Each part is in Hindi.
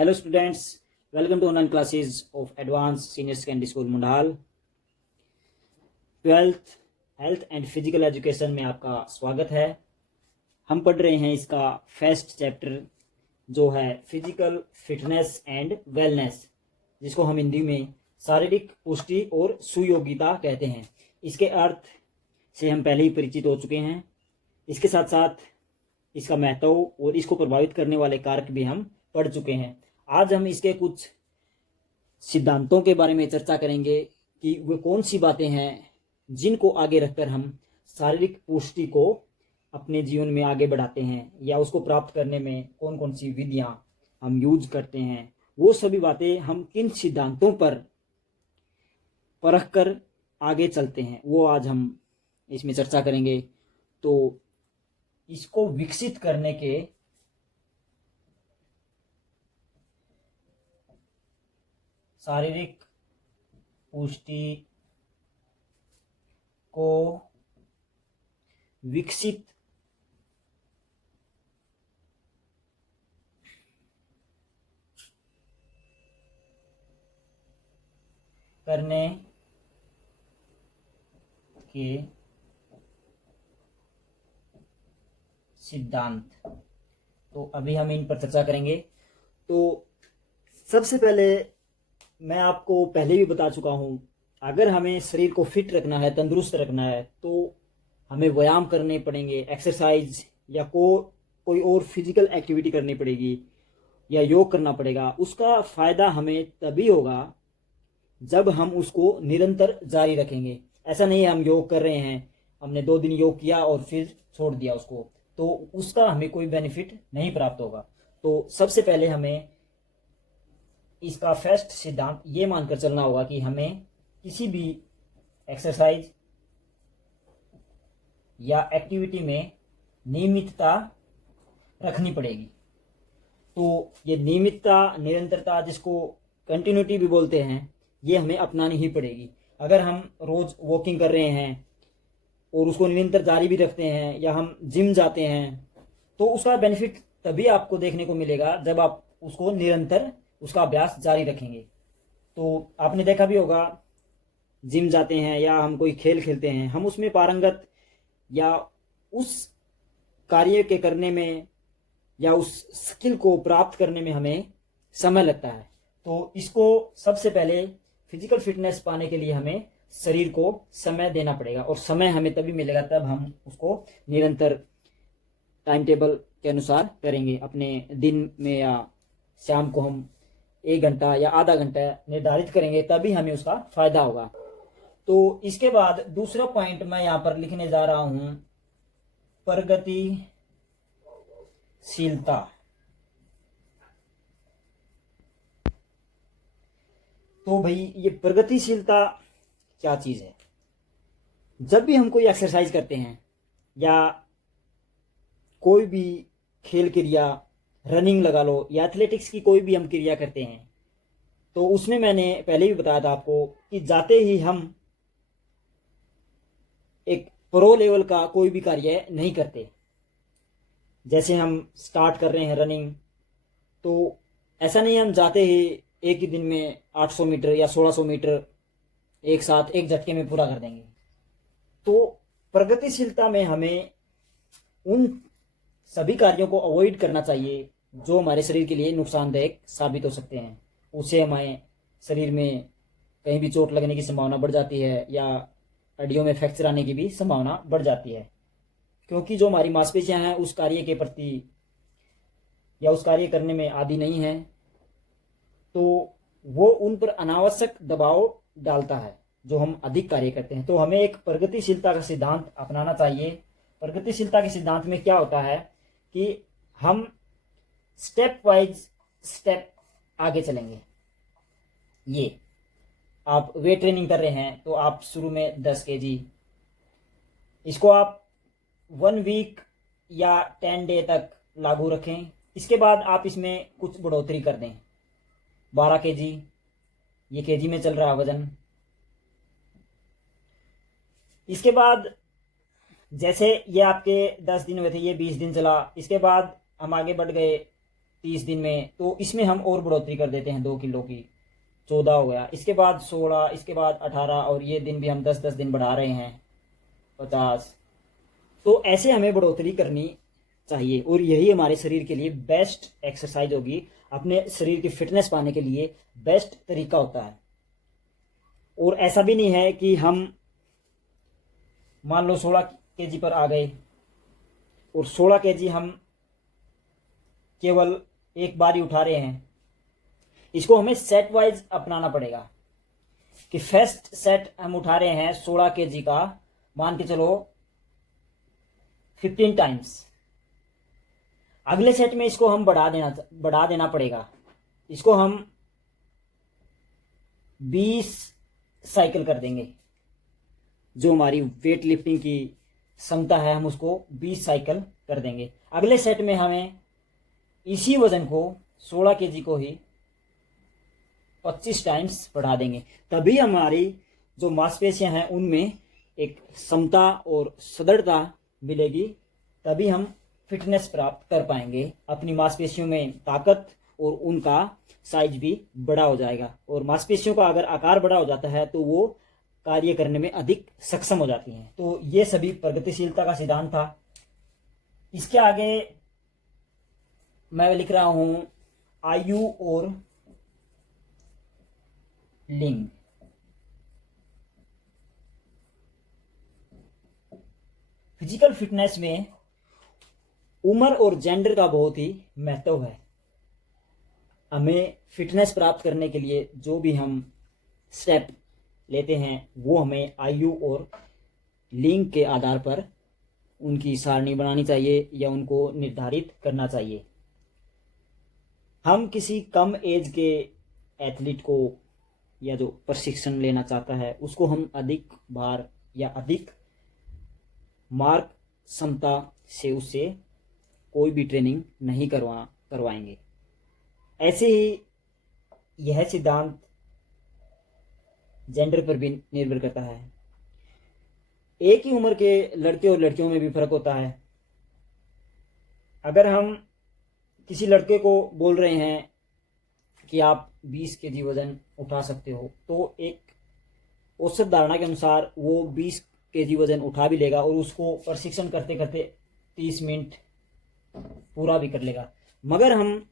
Hello students, welcome to online classes of Advanced Senior Secondary School मुंडाल। 12th health and physical education में आपका स्वागत है। हम पढ़ रहे हैं इसका फर्स्ट चैप्टर जो है फिजिकल फिटनेस एंड वेलनेस, जिसको हम हिंदी में शारीरिक पुष्टि और सुयोग्यता कहते हैं। इसके अर्थ से हम पहले ही परिचित हो चुके हैं। इसके साथ साथ इसका महत्व और इसको प्रभावित करने वाले कारक भी हम पढ़ चुके हैं। आज हम इसके कुछ सिद्धांतों के बारे में चर्चा करेंगे कि वे कौन सी बातें हैं जिनको आगे रखकर हम शारीरिक पुष्टि को अपने जीवन में आगे बढ़ाते हैं या उसको प्राप्त करने में कौन कौन सी विधियां हम यूज करते हैं। वो सभी बातें हम किन सिद्धांतों पर परख कर आगे चलते हैं वो आज हम इसमें चर्चा करेंगे। तो इसको विकसित करने के शारीरिक पुष्टि को विकसित करने के सिद्धांत, तो अभी हम इन पर चर्चा करेंगे। तो सबसे पहले मैं आपको पहले भी बता चुका हूं, अगर हमें शरीर को फिट रखना है, तंदुरुस्त रखना है, तो हमें व्यायाम करने पड़ेंगे, एक्सरसाइज या कोई और फिजिकल एक्टिविटी करनी पड़ेगी या योग करना पड़ेगा। उसका फायदा हमें तभी होगा जब हम उसको निरंतर जारी रखेंगे। ऐसा नहीं है हम योग कर रहे हैं, हमने 2 दिन योग किया और फिर छोड़ दिया उसको, तो उसका हमें कोई बेनिफिट नहीं प्राप्त होगा। तो सबसे पहले हमें इसका फर्स्ट सिद्धांत ये मानकर चलना होगा कि हमें किसी भी एक्सरसाइज या एक्टिविटी में नियमितता रखनी पड़ेगी। तो ये नियमितता, निरंतरता, जिसको कंटिन्यूटी भी बोलते हैं, ये हमें अपनानी ही पड़ेगी। अगर हम रोज वॉकिंग कर रहे हैं और उसको निरंतर जारी भी रखते हैं या हम जिम जाते हैं, तो उसका बेनिफिट तभी आपको देखने को मिलेगा जब आप उसको निरंतर उसका अभ्यास जारी रखेंगे। तो आपने देखा भी होगा, जिम जाते हैं या हम कोई खेल खेलते हैं, हम उसमें पारंगत या उस कार्य के करने में या उस स्किल को प्राप्त करने में हमें समय लगता है। तो इसको सबसे पहले फिजिकल फिटनेस पाने के लिए हमें शरीर को समय देना पड़ेगा, और समय हमें तभी मिलेगा तब हम उसको निरंतर टाइम टेबल के अनुसार करेंगे। अपने दिन में या शाम को हम 1 घंटा या आधा घंटा निर्धारित करेंगे, तभी हमें उसका फायदा होगा। तो इसके बाद दूसरा पॉइंट मैं यहां पर लिखने जा रहा हूं, प्रगतिशीलता। तो भाई ये प्रगतिशीलता क्या चीज है? जब भी हम कोई एक्सरसाइज करते हैं या कोई भी खेल क्रिया, रनिंग लगा लो या एथलेटिक्स की कोई भी हम क्रिया करते हैं, तो उसमें मैंने पहले भी बताया था आपको कि जाते ही हम एक प्रो लेवल का कोई भी कार्य नहीं करते। जैसे हम स्टार्ट कर रहे हैं रनिंग, तो ऐसा नहीं हम जाते ही एक ही दिन में 800 मीटर या 1600 मीटर एक साथ एक झटके में पूरा कर देंगे। तो प्रगतिशीलता में हमें उन सभी कार्यों को अवॉइड करना चाहिए जो हमारे शरीर के लिए नुकसानदायक साबित हो सकते हैं। उससे हमारे शरीर में कहीं भी चोट लगने की संभावना बढ़ जाती है या हड्डियों में फ्रैक्चर आने की भी संभावना बढ़ जाती है, क्योंकि जो हमारी मांसपेशियां हैं उस कार्य के प्रति या उस कार्य करने में आदी नहीं है, तो वो उन पर अनावश्यक दबाव डालता है जो हम अधिक कार्य करते हैं। तो हमें एक प्रगतिशीलता का सिद्धांत अपनाना चाहिए। प्रगतिशीलता के सिद्धांत में क्या होता है कि हम स्टेप वाइज स्टेप आगे चलेंगे। ये आप वेट ट्रेनिंग कर रहे हैं, तो आप शुरू में 10 kg, इसको आप 1 वीक या 10 डे तक लागू रखें। इसके बाद आप इसमें कुछ बढ़ोतरी कर दें, 12 kg, ये केजी में चल रहा वजन। इसके बाद जैसे ये आपके 10 दिन हुए थे, ये 20 दिन चला, इसके बाद हम आगे बढ़ गए 30 दिन में, तो इसमें हम और बढ़ोतरी कर देते हैं 2 किलो की, 14 हो गया। इसके बाद 16, इसके बाद 18, और ये दिन भी हम 10-10 दिन बढ़ा रहे हैं, 50। तो ऐसे हमें बढ़ोतरी करनी चाहिए, और यही हमारे शरीर के लिए बेस्ट एक्सरसाइज होगी, अपने शरीर की फिटनेस पाने के लिए बेस्ट तरीका होता है। और ऐसा भी नहीं है कि हम मान लो 16 केजी पर आ गए और 16 केजी हम केवल एक बार ही उठा रहे हैं। इसको हमें सेट वाइज अपनाना पड़ेगा कि फर्स्ट सेट हम उठा रहे हैं 16 केजी का, मान के चलो 15 टाइम्स। अगले सेट में इसको हम बढ़ा देना पड़ेगा। इसको हम 20 साइकिल कर देंगे। जो हमारी वेट लिफ्टिंग की क्षमता है हम उसको 20 साइकिल कर देंगे। अगले सेट में हमें इसी वजन को 16 केजी को ही 25 टाइम्स बढ़ा देंगे। तभी हमारी जो मांसपेशियां हैं उनमें एक क्षमता और सदृढ़ता मिलेगी, तभी हम फिटनेस प्राप्त कर पाएंगे। अपनी मांसपेशियों में ताकत और उनका साइज भी बड़ा हो जाएगा, और मांसपेशियों का अगर आकार बड़ा हो जाता है तो वो कार्य करने में अधिक सक्षम हो जाती हैं। तो ये सभी प्रगतिशीलता का सिद्धांत था। इसके आगे मैं लिख रहा हूं आयु और लिंग। फिजिकल फिटनेस में उम्र और जेंडर का बहुत ही महत्व है। हमें फिटनेस प्राप्त करने के लिए जो भी हम स्टेप लेते हैं वो हमें आयु और लिंग के आधार पर उनकी सारणी बनानी चाहिए या उनको निर्धारित करना चाहिए। हम किसी कम एज के एथलीट को या जो प्रशिक्षण लेना चाहता है उसको हम अधिक भार या अधिक मार्ग क्षमता से उससे कोई भी ट्रेनिंग नहीं करवाएंगे। ऐसे ही यह सिद्धांत जेंडर पर भी निर्भर करता है। एक ही उम्र के लड़के और लड़कियों में भी फर्क होता है। अगर हम किसी लड़के को बोल रहे हैं कि आप 20 केजी वजन उठा सकते हो, तो एक औसत धारणा के अनुसार वो 20 केजी वजन उठा भी लेगा और उसको प्रशिक्षण करते करते 30 मिनट पूरा भी कर लेगा। मगर हम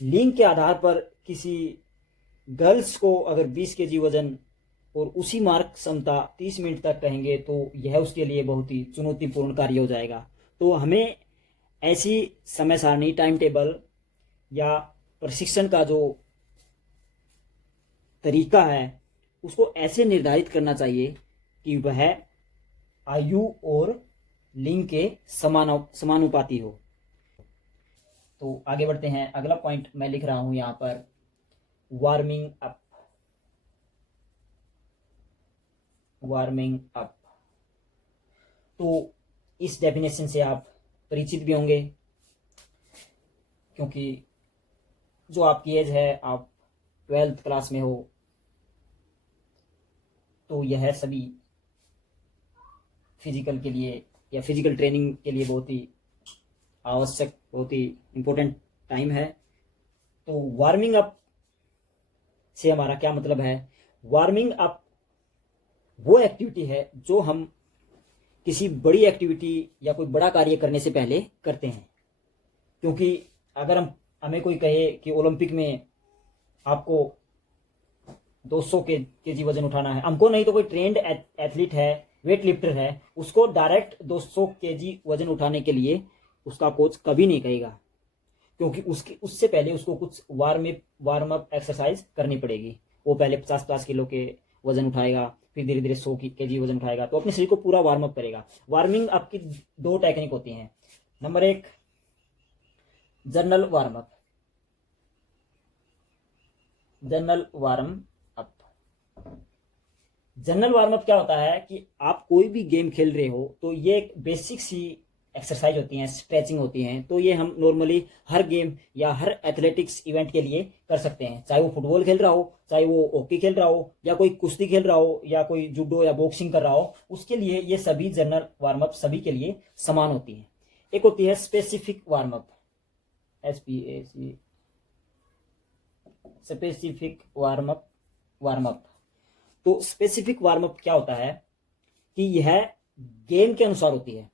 लिंग के आधार पर किसी गर्ल्स को अगर 20 केजी वजन और उसी मार्ग क्षमता 30 मिनट तक कहेंगे तो यह उसके लिए बहुत ही चुनौतीपूर्ण कार्य हो जाएगा। तो हमें ऐसी समय सारणी, टाइम टेबल या प्रशिक्षण का जो तरीका है उसको ऐसे निर्धारित करना चाहिए कि वह आयु और लिंग के समानुपाती हो। तो आगे बढ़ते हैं। अगला पॉइंट मैं लिख रहा हूं यहां पर वार्मिंग अप। वार्मिंग अप, तो इस डेफिनेशन से आप परिचित भी होंगे, क्योंकि जो आपकी एज है, आप 12th क्लास में हो, तो यह सभी फिजिकल के लिए या फिजिकल ट्रेनिंग के लिए बहुत ही आवश्यक, बहुत ही इम्पोर्टेंट टाइम है। तो वार्मिंग अप से हमारा क्या मतलब है? वार्मिंग अप वो एक्टिविटी है जो हम किसी बड़ी एक्टिविटी या कोई बड़ा कार्य करने से पहले करते हैं। क्योंकि अगर हमें कोई कहे कि ओलंपिक में आपको 200 केजी वजन उठाना है, हमको नहीं तो कोई ट्रेंड एथलीट है, वेट लिफ्टर है, उसको डायरेक्ट 200 केजी वजन उठाने के लिए उसका कोच कभी नहीं कहेगा, क्योंकि उससे पहले उसको कुछ वार्म अप एक्सरसाइज करनी पड़ेगी। वो पहले 50 किलो के वजन उठाएगा, फिर धीरे धीरे 100 केजी वजन उठाएगा, तो अपने शरीर को पूरा वार्म अप करेगा। वार्मिंग अप की 2 टेक्निक होती हैं। Number 1 general warm up. General warm up क्या होता है कि आप कोई भी गेम खेल रहे हो तो ये एक बेसिक सी एक्सरसाइज होती हैं, स्ट्रेचिंग होती हैं। तो ये हम नॉर्मली हर गेम या हर एथलेटिक्स इवेंट के लिए कर सकते हैं, चाहे वो फुटबॉल खेल रहा हो, चाहे वो हॉकी खेल रहा हो, या कोई कुश्ती खेल रहा हो, या कोई जूडो या बॉक्सिंग कर रहा हो, उसके लिए ये सभी जनरल वार्म अप सभी के लिए समान होती हैं। एक होती है specific warm up. SPAC specific warm up. तो स्पेसिफिक वार्म अप क्या होता है कि यह गेम के अनुसार होती है।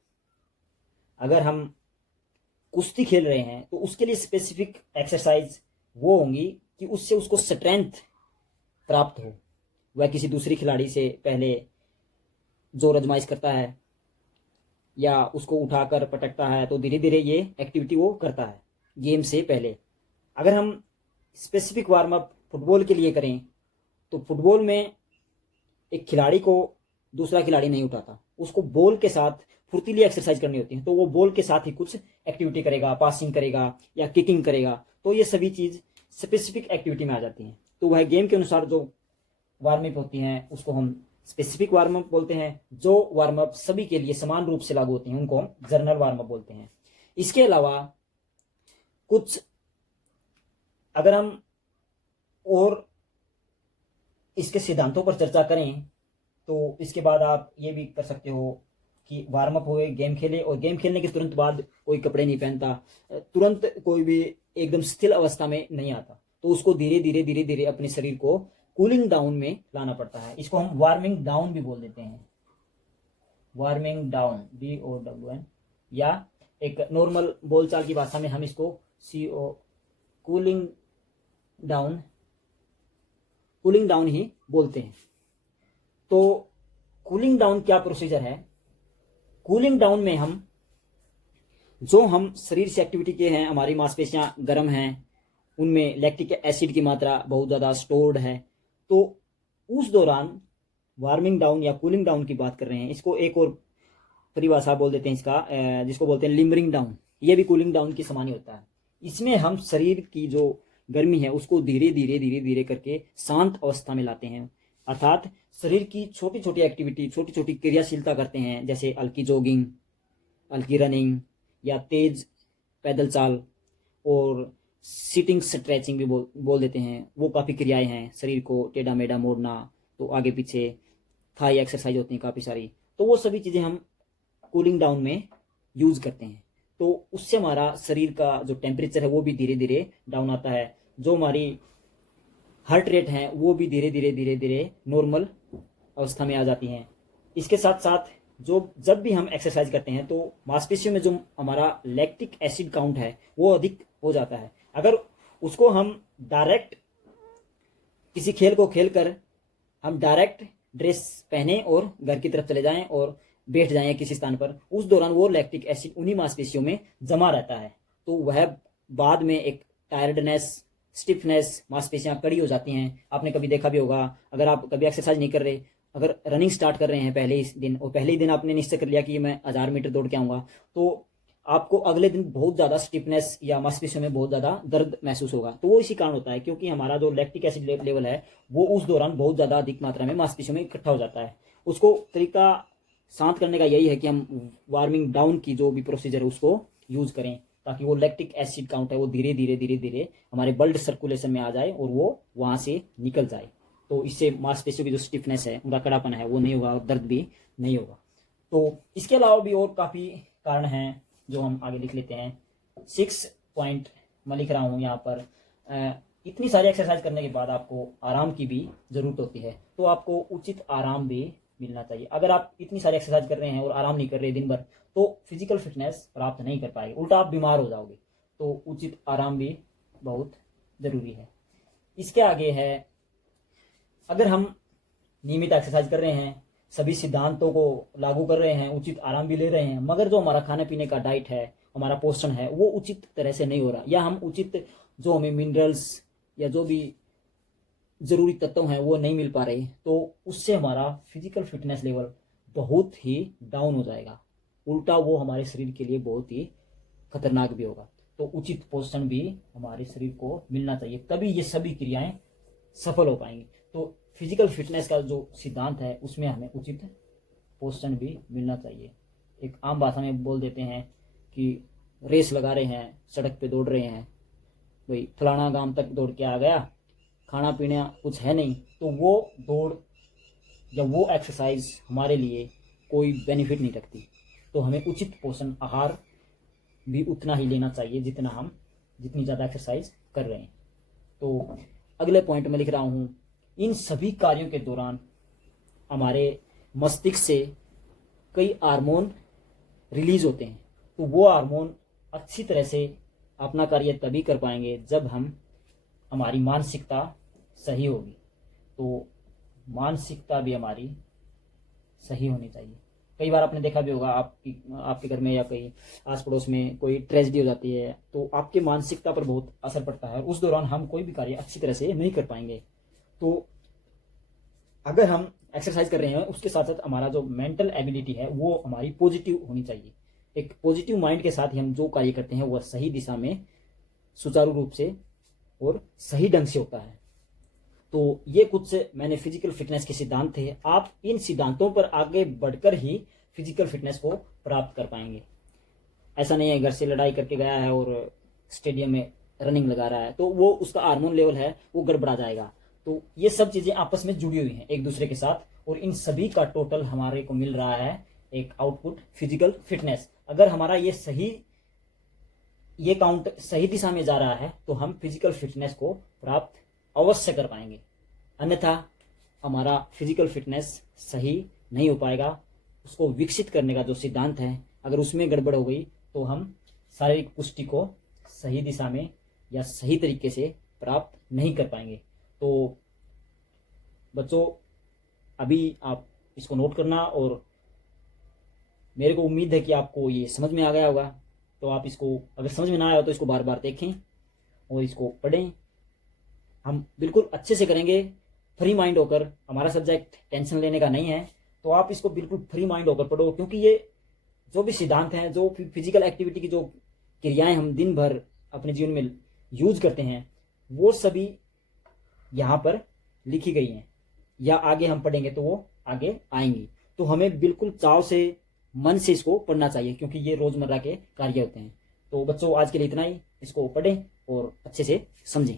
अगर हम कुश्ती खेल रहे हैं तो उसके लिए स्पेसिफिक एक्सरसाइज वो होंगी कि उससे उसको स्ट्रेंथ प्राप्त हो। वह किसी दूसरी खिलाड़ी से पहले जोर आजमाइश करता है या उसको उठाकर पटकता है, तो धीरे धीरे ये एक्टिविटी वो करता है गेम से पहले। अगर हम स्पेसिफिक वार्म अप फुटबॉल के लिए करें तो फुटबॉल में एक खिलाड़ी को दूसरा खिलाड़ी नहीं उठाता, उसको बॉल के साथ फुर्तीली एक्सरसाइज करनी होती है। तो वो बॉल के साथ ही कुछ एक्टिविटी करेगा, पासिंग करेगा या किकिंग करेगा। तो ये सभी चीज़ स्पेसिफिक एक्टिविटी में आ जाती हैं। तो वह गेम के अनुसार जो वार्म अप होती हैं उसको हम स्पेसिफिक वार्म अप बोलते हैं। जो वार्म अप सभी के लिए समान रूप से लागू होते हैं उनको हम जनरल वार्म अप बोलते हैं। इसके अलावा कुछ अगर हम और इसके सिद्धांतों पर चर्चा करें तो इसके बाद आप ये भी कर सकते हो कि वार्म अप हुए, गेम खेले, और गेम खेलने के तुरंत बाद कोई कपड़े नहीं पहनता, तुरंत कोई भी एकदम स्थिर अवस्था में नहीं आता। तो उसको धीरे धीरे धीरे धीरे अपने शरीर को कूलिंग डाउन में लाना पड़ता है। इसको हम वार्मिंग डाउन भी बोल देते हैं, वार्मिंग डाउन, DOWN, या एक नॉर्मल बोलचाल की भाषा में हम इसको CO कूलिंग डाउन ही बोलते हैं। तो कूलिंग डाउन क्या प्रोसीजर है? कूलिंग डाउन में हम शरीर से एक्टिविटी किए हैं, हमारी मांसपेशियां गर्म हैं, उनमें लैक्टिक एसिड की मात्रा बहुत ज़्यादा स्टोर्ड है, तो उस दौरान वार्मिंग डाउन या कूलिंग डाउन की बात कर रहे हैं। इसको एक और परिभाषा बोल देते हैं इसका, जिसको बोलते हैं लिमरिंग डाउन। ये भी कूलिंग डाउन की समान ही होता है। इसमें हम शरीर की जो गर्मी है उसको धीरे धीरे धीरे धीरे करके शांत अवस्था में लाते हैं, अर्थात शरीर की छोटी छोटी एक्टिविटी, छोटी छोटी क्रियाशीलता करते हैं, जैसे हल्की जॉगिंग, हल्की रनिंग या तेज पैदल चाल, और सिटिंग स्ट्रेचिंग भी बोल देते हैं। वो काफ़ी क्रियाएं हैं, शरीर को टेढ़ा मेढ़ा मोड़ना, तो आगे पीछे थाई एक्सरसाइज होती हैं काफ़ी सारी। तो वो सभी चीज़ें हम कूलिंग डाउन में यूज़ करते हैं। तो उससे हमारा शरीर का जो टेम्परेचर है वो भी धीरे धीरे डाउन आता है, जो हमारी हार्ट रेट है वो भी धीरे धीरे धीरे धीरे नॉर्मल अवस्था में आ जाती हैं। इसके साथ साथ जब भी हम एक्सरसाइज करते हैं तो मांसपेशियों में जो हमारा लैक्टिक एसिड काउंट है वो अधिक हो जाता है। अगर उसको हम डायरेक्ट किसी खेल को खेलकर हम डायरेक्ट ड्रेस पहने और घर की तरफ चले जाएं और बैठ जाएं किसी स्थान पर, उस दौरान वो लैक्टिक एसिड उन्हीं मांसपेशियों में जमा रहता है। तो वह बाद में एक टायर्डनेस, स्टिफनेस, मांसपेशियां कड़ी हो जाती हैं। आपने कभी देखा भी होगा, अगर आप कभी एक्सरसाइज नहीं कर रहे, अगर रनिंग स्टार्ट कर रहे हैं पहले ही दिन, और पहले ही दिन आपने निश्चय कर लिया कि मैं 1000 मीटर दौड़ के आऊँगा, तो आपको अगले दिन बहुत ज़्यादा स्टिफनेस या मांसपेशियों में बहुत ज़्यादा दर्द महसूस होगा। तो वो इसी कारण होता है क्योंकि हमारा जो लैक्टिक एसिड लेवल है वो उस दौरान बहुत ज़्यादा अधिक मात्रा में मांसपेशियों में इकट्ठा हो जाता है। उसको तरीका शांत करने का यही है कि हम वार्मिंग डाउन की जो भी प्रोसीजर है उसको यूज़ करें, ताकि वो लैक्टिक एसिड काउंट है वो धीरे धीरे धीरे धीरे हमारे ब्लड सर्कुलेशन में आ जाए और वो वहाँ से निकल जाए। तो इससे मांसपेशियों की जो स्टिफनेस है, उनका कड़ापन है वो नहीं होगा और दर्द भी नहीं होगा। तो इसके अलावा भी और काफ़ी कारण हैं जो हम आगे लिख लेते हैं। 6 पॉइंट मैं लिख रहा हूँ यहाँ पर। इतनी सारी एक्सरसाइज करने के बाद आपको आराम की भी ज़रूरत होती है, तो आपको उचित आराम भी मिलना चाहिए। अगर आप इतनी सारी एक्सरसाइज कर रहे हैं और आराम नहीं कर रहे दिन भर, तो फिजिकल फिटनेस प्राप्त नहीं कर पाएंगे, उल्टा आप बीमार हो जाओगे। तो उचित आराम भी बहुत ज़रूरी है। इसके आगे है, अगर हम नियमित एक्सरसाइज कर रहे हैं, सभी सिद्धांतों को लागू कर रहे हैं, उचित आराम भी ले रहे हैं, मगर जो हमारा खाने पीने का डाइट है, हमारा पोषण है, वो उचित तरह से नहीं हो रहा, या हम उचित जो हमें मिनरल्स या जो भी ज़रूरी तत्व हैं वो नहीं मिल पा रहे, तो उससे हमारा फिजिकल फिटनेस लेवल बहुत ही डाउन हो जाएगा। उल्टा वो हमारे शरीर के लिए बहुत ही खतरनाक भी होगा। तो उचित पोषण भी हमारे शरीर को मिलना चाहिए, तभी ये सभी क्रियाएं सफल हो पाएंगी। तो फिजिकल फिटनेस का जो सिद्धांत है उसमें हमें उचित पोषण भी मिलना चाहिए। एक आम भाषा में बोल देते हैं कि रेस लगा रहे हैं, सड़क पे दौड़ रहे हैं, भाई फलाना गांव तक दौड़ के आ गया, खाना पीना कुछ है नहीं, तो वो दौड़ या वो एक्सरसाइज हमारे लिए कोई बेनिफिट नहीं रखती। तो हमें उचित पोषण आहार भी उतना ही लेना चाहिए जितना हम जितनी ज़्यादा एक्सरसाइज कर रहे हैं। तो अगले पॉइंट में लिख रहा हूँ, इन सभी कार्यों के दौरान हमारे मस्तिष्क से कई हार्मोन रिलीज होते हैं। तो वो हार्मोन अच्छी तरह से अपना कार्य तभी कर पाएंगे जब हमारी मानसिकता सही होगी। तो मानसिकता भी हमारी सही होनी चाहिए। कई बार आपने देखा भी होगा, आपके घर में या कहीं आस पड़ोस में कोई ट्रेजेडी हो जाती है तो आपके मानसिकता पर बहुत असर पड़ता है। उस दौरान हम कोई भी कार्य अच्छी तरह से नहीं कर पाएंगे। तो अगर हम एक्सरसाइज कर रहे हैं उसके साथ साथ हमारा जो मेंटल एबिलिटी है वो हमारी पॉजिटिव होनी चाहिए। एक पॉजिटिव माइंड के साथ ही हम जो कार्य करते हैं वह सही दिशा में सुचारू रूप से और सही ढंग से होता है। तो ये कुछ मैंने फिजिकल फिटनेस के सिद्धांत थे। आप इन सिद्धांतों पर आगे बढ़कर ही फिजिकल फिटनेस को प्राप्त कर पाएंगे। ऐसा नहीं है घर से लड़ाई करके गया है और स्टेडियम में रनिंग लगा रहा है तो वो उसका हार्मोन लेवल है वो गड़बड़ा जाएगा। तो ये सब चीज़ें आपस में जुड़ी हुई हैं एक दूसरे के साथ, और इन सभी का टोटल हमारे को मिल रहा है एक आउटपुट फिजिकल फिटनेस। अगर हमारा ये काउंट सही दिशा में जा रहा है तो हम फिजिकल फिटनेस को प्राप्त अवश्य कर पाएंगे, अन्यथा हमारा फिजिकल फिटनेस सही नहीं हो पाएगा। उसको विकसित करने का जो सिद्धांत है अगर उसमें गड़बड़ हो गई तो हम शारीरिक पुष्टि को सही दिशा में या सही तरीके से प्राप्त नहीं कर पाएंगे। तो बच्चों अभी आप इसको नोट करना, और मेरे को उम्मीद है कि आपको ये समझ में आ गया होगा। तो आप इसको अगर समझ में ना आया हो तो इसको बार बार देखें और इसको पढ़ें। हम बिल्कुल अच्छे से करेंगे फ्री माइंड होकर। हमारा सब्जेक्ट टेंशन लेने का नहीं है, तो आप इसको बिल्कुल फ्री माइंड होकर पढ़ो, क्योंकि ये जो भी सिद्धांत हैं, जो फिजिकल एक्टिविटी की जो क्रियाएं हम दिन भर अपने जीवन में यूज करते हैं वो सभी यहाँ पर लिखी गई हैं, या आगे हम पढ़ेंगे तो वो आगे आएंगी। तो हमें बिल्कुल चाव से मन से इसको पढ़ना चाहिए, क्योंकि ये रोजमर्रा के कार्य होते हैं। तो बच्चों आज के लिए इतना ही। इसको पढ़ें और अच्छे से समझें।